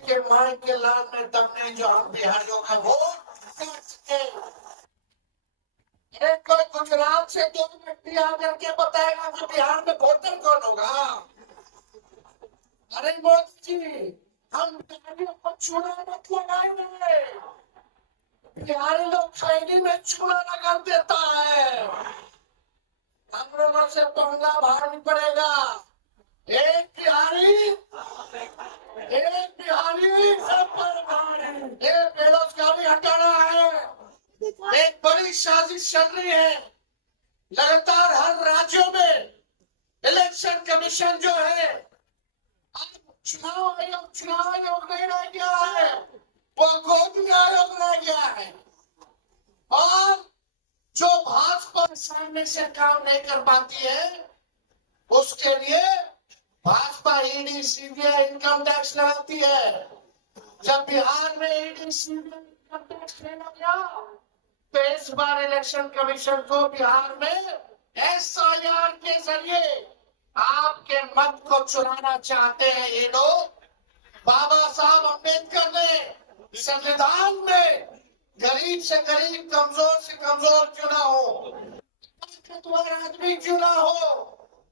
के माई के लाल में दम नहीं जो हम बिहारियों का वोट कर सके। ये कोई गुजरात से 2 व्यक्ति आकर के बताएगा कि बिहार में वोटर कौन होगा? अरे मोदी जी, हम बिहारियों को चूना मत लगाएंगे। बिहारी लोग खैनी में चूना लगा देता है, हम लोगों से पंगा भारी पड़ेगा। एक बिहारी सब पर ये बेरोजगारी हटाना है। एक बड़ी साजिश चल रही है। लगातार हर राज्यों में इलेक्शन कमीशन जो है, चुनाव आयोग नहीं रह गया है, वो गोदी आयोग रह गया है। और जो भाजपा सामने से काम नहीं कर पाती है, उसके लिए Bhajpa ED CBI income tax लगाती है। जब बिहार में ईडी सीबीआई इनकम टैक्स लेना गया, तो इस बार इलेक्शन कमीशन को बिहार में एसआईआर के जरिए आपके मत को चुराना चाहते हैं ये लोग। बाबा साहब अम्बेडकर ने संविधान में गरीब से गरीब, कमजोर से कमजोर क्यों ना हो, ताकतवर आदमी क्यों ना हो,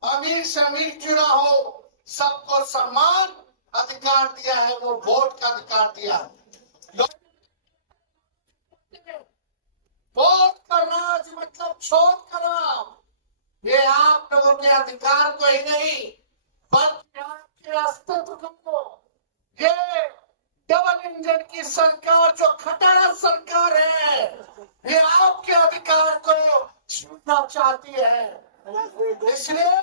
अमीर से अमीर क्यों ना हो, सबको सम्मान अधिकार दिया है। वो वोट का अधिकार दिया। वोट करना मतलब छोड़ करना, ये आप लोगों के अधिकार को ही नहीं बल्कि आपके अस्तित्व को, ये डबल इंजन की सरकार जो खटारा सरकार है, ये आपके अधिकार को छीनना चाहती है। इसलिए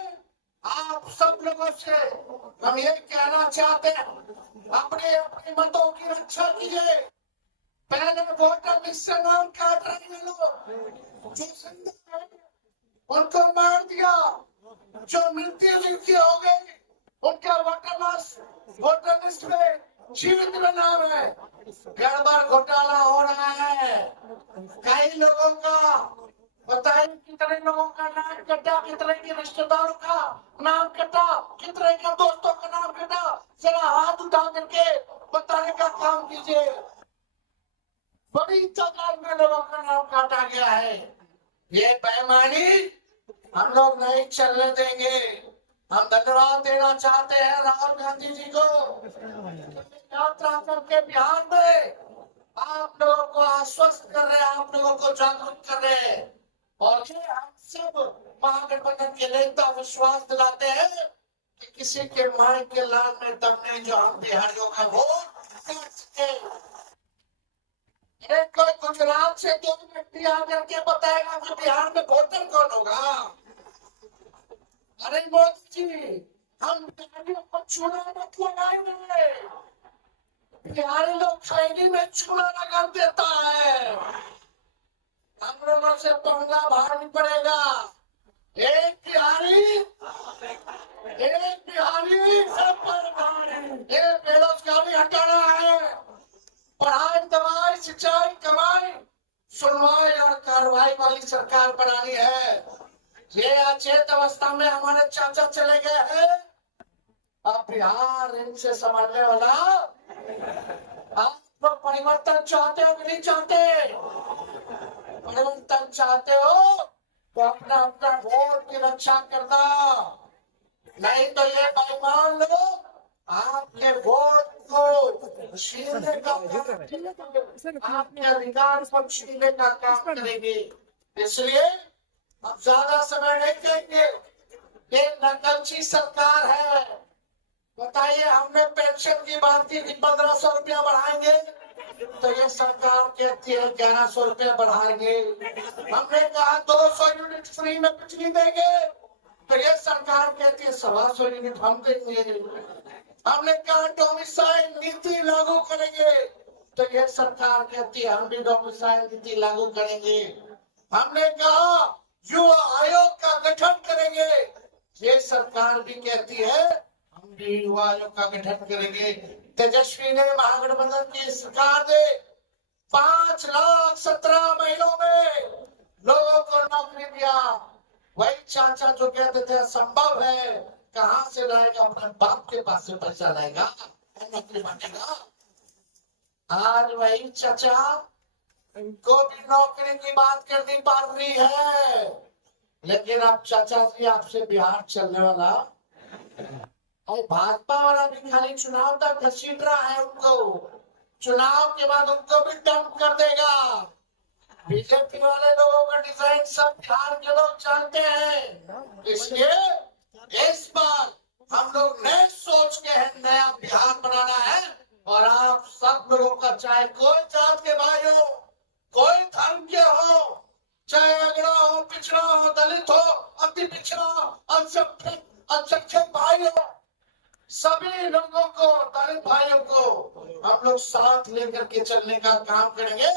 आप सब लोगों से हम ये कहना चाहते हैं, अपने अपने मतों की रक्षा कीजिए। पहले वोटर लिस्ट से नाम काट रहे लोग, जो जिंदा है उनको मार दिया, जो मृत्यु हो गई उनका वोटर लिस्ट में जीवित में नाम है। गड़बड़ घोटाला हो रहा है। कई लोगों का बताइए, कितने लोगों का नाम कटा, कितने के रिश्तेदारों का नाम कटा, कितने के दोस्तों का नाम कटा, जरा हाथ उठा करके बताने का काम कीजिए। बड़ी तादाद में लोगों का नाम काटा गया है। ये बेईमानी हम लोग नहीं चलने देंगे। हम धन्यवाद देना चाहते हैं राहुल गांधी जी को, यात्रा करके बिहार में आप लोगों को आश्वस्त कर रहे हैं, आप लोगों को जागरूक कर रहे हैं। और ये हम सब महागठबंधन के नेता विश्वास दिलाते हैं कि किसी के माई के लाल में दम नहीं जो हम बिहारियों का वोट कर सके। ये कोई गुजरात से 2 व्यक्ति आकर के बताएगा कि बिहार में वोटर कौन होगा? अरे मोदी जी, हम बिहारियों को चूना मत लगाएंगे। बिहारी लोग खैनी में चूना लगा देता है, हम लोगों से पंगा भारी पड़ेगा। एक बिहारी सब पर ये बेरोजगारी हटाना है। पढ़ाई, दवाई, सिंचाई, कमाई, सुनवाई और कार्रवाई वाली सरकार बनानी है। ये अचेत अवस्था में हमारे चाचा चले गए हैं, अब बिहार इनसे संभालने वाला। आप तो परिवर्तन चाहते हो कि नहीं चाहते? परिवर्तन चाहते हो तो अपना अपना वोट की रक्षा करना, नहीं तो ये बेईमान लोग आपके वोट को छीनने का, आपके अधिकार को छीनने का काम करेंगे। इसलिए अब ज्यादा समय नहीं देंगे। ये नकलची सरकार है। बताइए, हमने पेंशन की बात की 1500 रुपया बढ़ाएंगे, तो ये सरकार कहती है 1100 रुपया बढ़ाएंगे। हमने कहा 200 यूनिट फ्री में बिजली देंगे, तो ये सरकार कहती है 125 यूनिट हम देंगे। हमने कहा डोमिसाइल नीति लागू करेंगे, तो ये सरकार कहती है हम भी डोमिसाइल नीति लागू करेंगे। हमने कहा युवा आयोग का गठन करेंगे, ये सरकार भी कहती है हम भी युवा आयोग का गठन करेंगे। तेजस्वी ने महागठबंधन की सरकार ने 5,17,000 महीनों में लोगों को नौकरी दिया। वही चाचा जो कहते थे असंभव है, कहाँ से लाएगा, अपने बाप के पास से पैसा लाएगा। नौकरी बांटेगा। आज वही चचा इनको भी नौकरी की बात करनी पड़ रही है, लेकिन अब चाचा जी आपसे बिहार चलने वाला और भाजपा वाला भी खाली चुनाव तक घसीट रहा है उनको, चुनाव के बाद उनको भी डंप कर देगा। बीजेपी वाले लोगों का डिजाइन सब बिहार के लोग जानते हैं, इसलिए इस बार हम लोग नए सोच के हैं, नया बिहार बनाना है। और आप सब लोगों का, चाहे कोई जात के भाई हो, कोई धर्म के हो, चाहे अगड़ा हो, पिछड़ा हो, दलित हो, अति पिछड़ा, अल्पसंख्यक भाई हो, सभी लोगों को, दलित भाइयों को हम लोग साथ लेकर के चलने का काम करेंगे।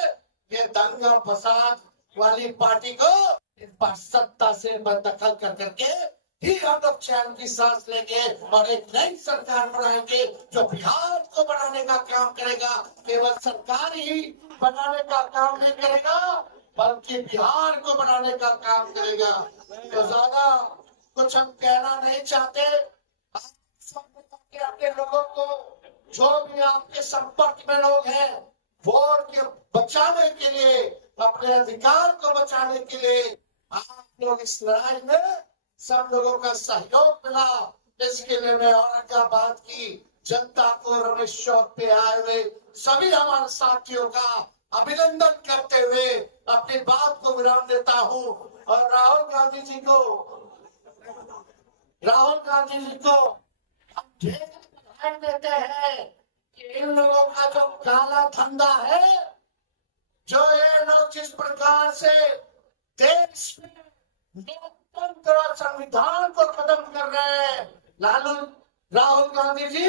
ये दंगा फसाद वाली पार्टी को इस बार सत्ता से बददखल कर करके ही हम लोग चैन की सांस लेंगे और एक नई सरकार बनाएंगे जो बिहार को बनाने का काम करेगा। केवल सरकार ही बनाने का काम नहीं करेगा, बल्कि बिहार को बनाने का काम करेगा। तो ज्यादा कुछ हम कहना नहीं चाहते। अपने लोगों को, जो भी आपके संपर्क में लोग हैं, वोट के बचाने के लिए, अपने अधिकार को बचाने के लिए आप लोग इस लड़ाई में सब लोगों का सहयोग मिला। इसके लिए मैं औरंगाबाद की जनता को, रमेश चौक पे आए हुए सभी हमारे साथियों का अभिनंदन करते हुए अपनी बात को विराम देता हूँ। और राहुल गांधी जी को हम देते हैं कि इन लोगों का जो काला धंधा है, जो ये लोग जिस प्रकार से देश में लोकतंत्र और संविधान को खत्म कर रहे हैं, राहुल गांधी जी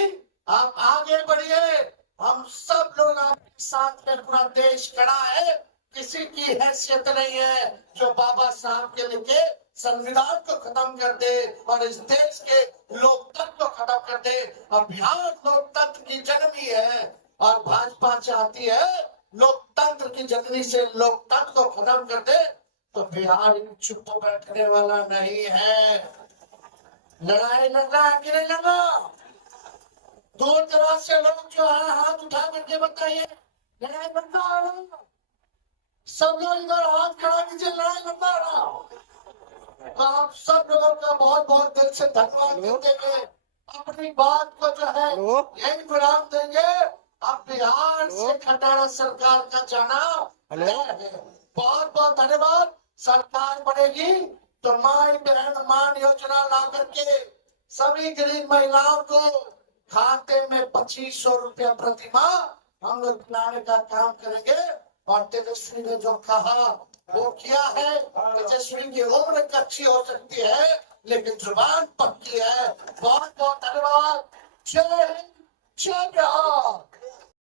आप आगे बढ़िए। हम सब लोग आपके साथ में, पूरा देश खड़ा है। किसी की हैसियत नहीं है जो बाबा साहब के लिखे संविधान को खत्म कर दे और इस देश के लोकतंत्र को खत्म कर दे। अब बिहार लोकतंत्र की जननी है और भाजपा चाहती है लोकतंत्र की जननी से लोकतंत्र को खत्म कर दे। तो बिहार चुप बैठने वाला नहीं है। लड़ाई लग रहा है कि नहीं लगा? दूर दराज से लोग जो है हाथ उठा करके बताइए, लड़ाई लग रहा है? सब लोग इधर हाथ खड़ा कीजिए, लड़ाई लग रहा। तो आप सब लोगों का बहुत बहुत दिल से धन्यवाद देते हुए अपनी बात को जो है यही विराम देंगे। अब बिहार से खटारा सरकार का जाना बहुत बहुत धन्यवाद। सरकार बनेगी तो माई बहन मान योजना ला करके सभी गरीब महिलाओं को खाते में 2500 रुपया प्रति माह हम लोग दिलाने का काम करेंगे। और तेजस्वी ने जो कहा वो किया है। तेजस्वी की उम्र कच्ची हो सकती है लेकिन जुबान पक्की है। बहुत बहुत धन्यवाद। जय हिंद, जय बिहार।